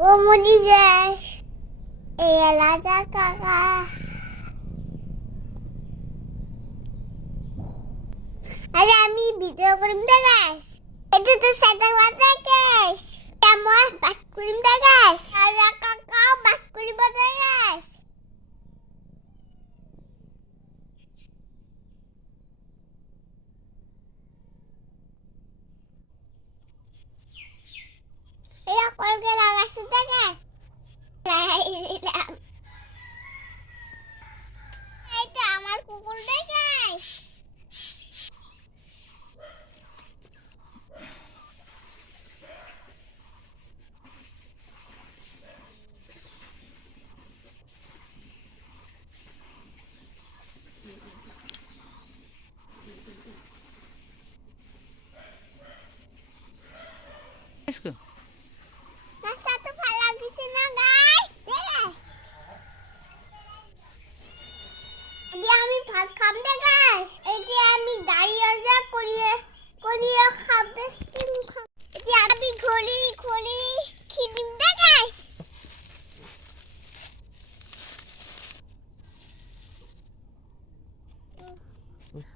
어머니 guys, 라자 kakak. Ada kami video kurim dah guys. Itu tuh sedang wadah guys. Kamu pas kurim dah guys. Ada kakak pas kurim wadah guys. Iya keluarga laga sudah guys. Itu আমার কুকুর deh guys. Nah satu hal lagi sana guys. Dia আমি ভাত খাম দে guys. এটি আমি দাঁড়িয়ে যা করিয়ে করিয়ে খাবে কিম খাম। এটি আমি ঘড়ি ঘড়ি খিদিম দে guys.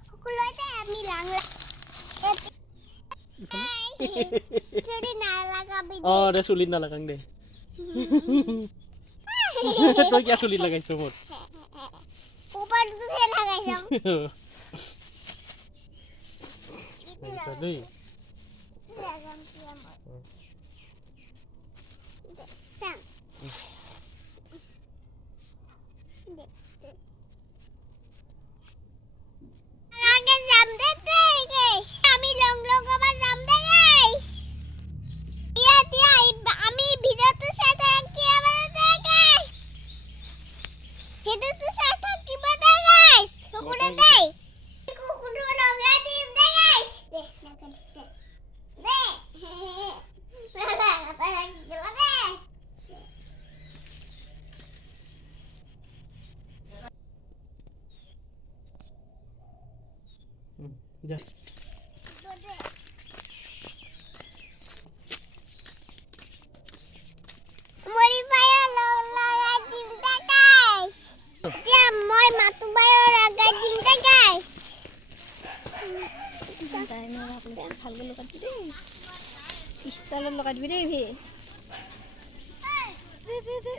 কুকুরটা আমি Langla. Jadi nalaga bide. Oh, ada sulit nalakang deh. Tuh ya sulit lagi semut. Upar itu saya lagai sang. Itu Tadi. lagam siam. Sang. Laga jam deh guys. Kami long apa jam deh guys. Iya dia kami video tuh saya tagi apa deh guys. Video tuh saya tagi apa guys. Kukur deh. Kukur dong jadi deh guys. Deh naga deh. Deh. Apa lagi gila deh. Ya. Mori bayo laga dimda guys. Dia moi matu bayo laga dimda guys. তাই না আপনি ভালকে লগাই দিবি দেই পিস্তালে লগাই দিবি দেই ভি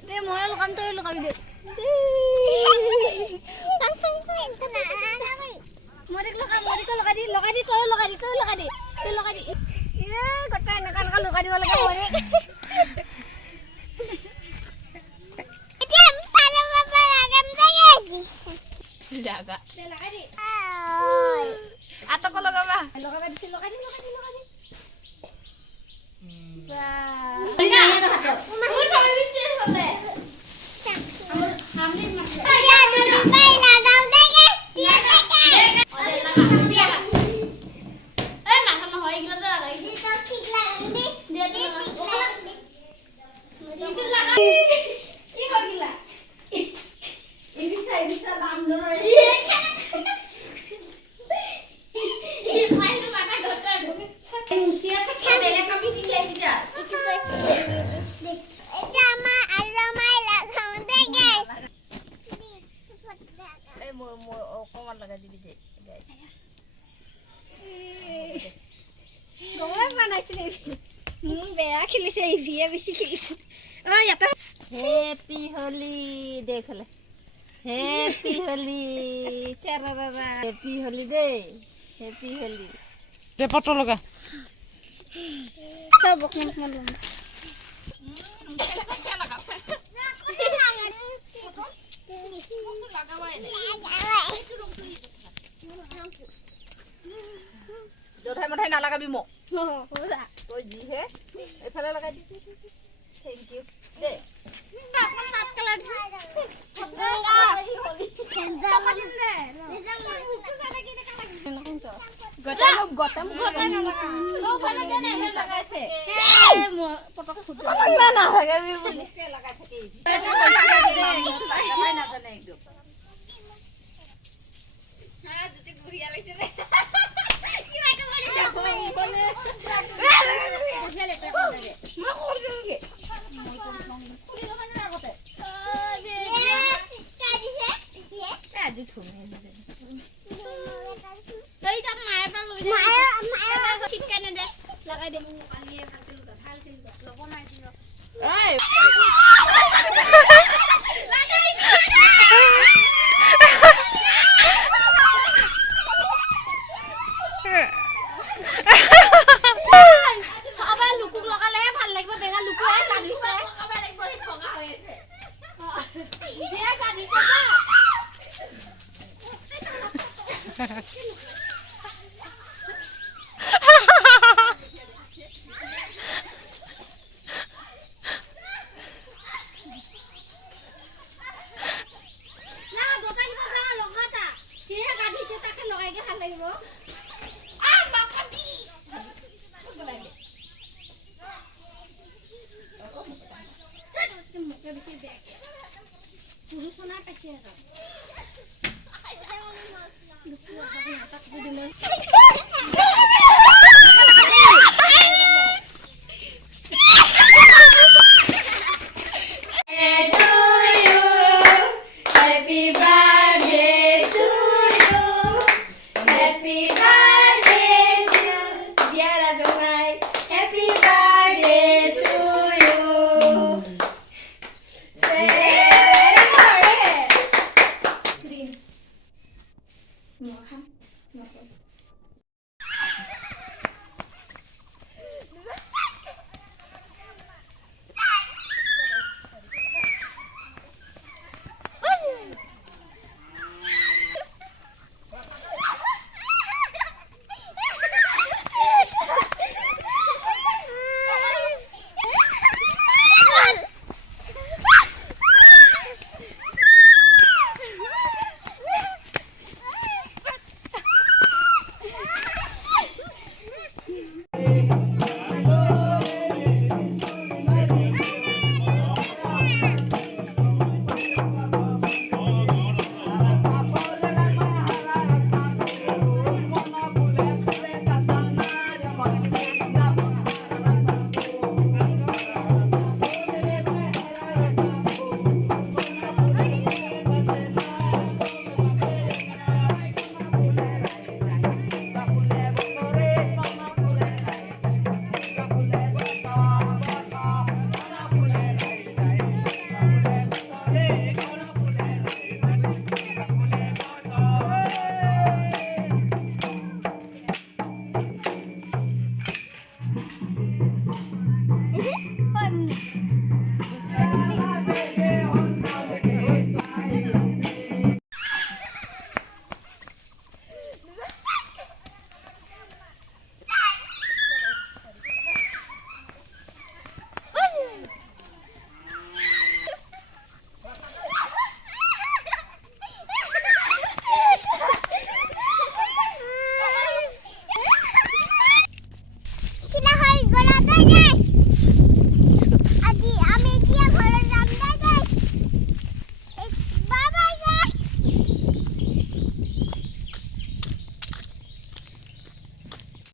দে মই লগাম তই লগাবি দে মৰিক লগাই দি তই লগাই দি এ গটা এনেকা লগাই দিব লাগে মৰিক Dia pada bapa lagam deh guys. জাগা দে লগাই দি Ay. আতক লগাবা লগাই দি বা Dia dulu bayi lagam deh guys. Dia deh guys. Dia tik lagam deh. Dia tik lagam deh. Itu sama alamai lagam deh guys. অকমান লগাই দিবি দে গমে বানাইছিলে বেয়া খেলিছে ইভিয়ে বেছি খেলিছে অ ইয়াতে হ্যাপি হোলি দেখলে হ্যাপি হোলি চারারা হ্যাপি হোলি দে happy Holi Deh foto loga. সব বকম মালুম জোঠাই মঠাই নালাগাবি মোক তই যিহে এইফালে লগাই দি থেংক ইউ দে সবাই লুকুক লগালেহে ভাল লাগিব বেঙা লুকুহে কান্দিছে সবাই লাগিব এই ভঙা হৈ আছে বিয়া কান্দিছে না গোটা কিটা জাগা লগাতা বিয়া কান্দিছে তাকে লগাইকে ভাল লাগিব আ বাকাবি মুখে বেশি ব্যাগ পুরুষ না পাইছে আর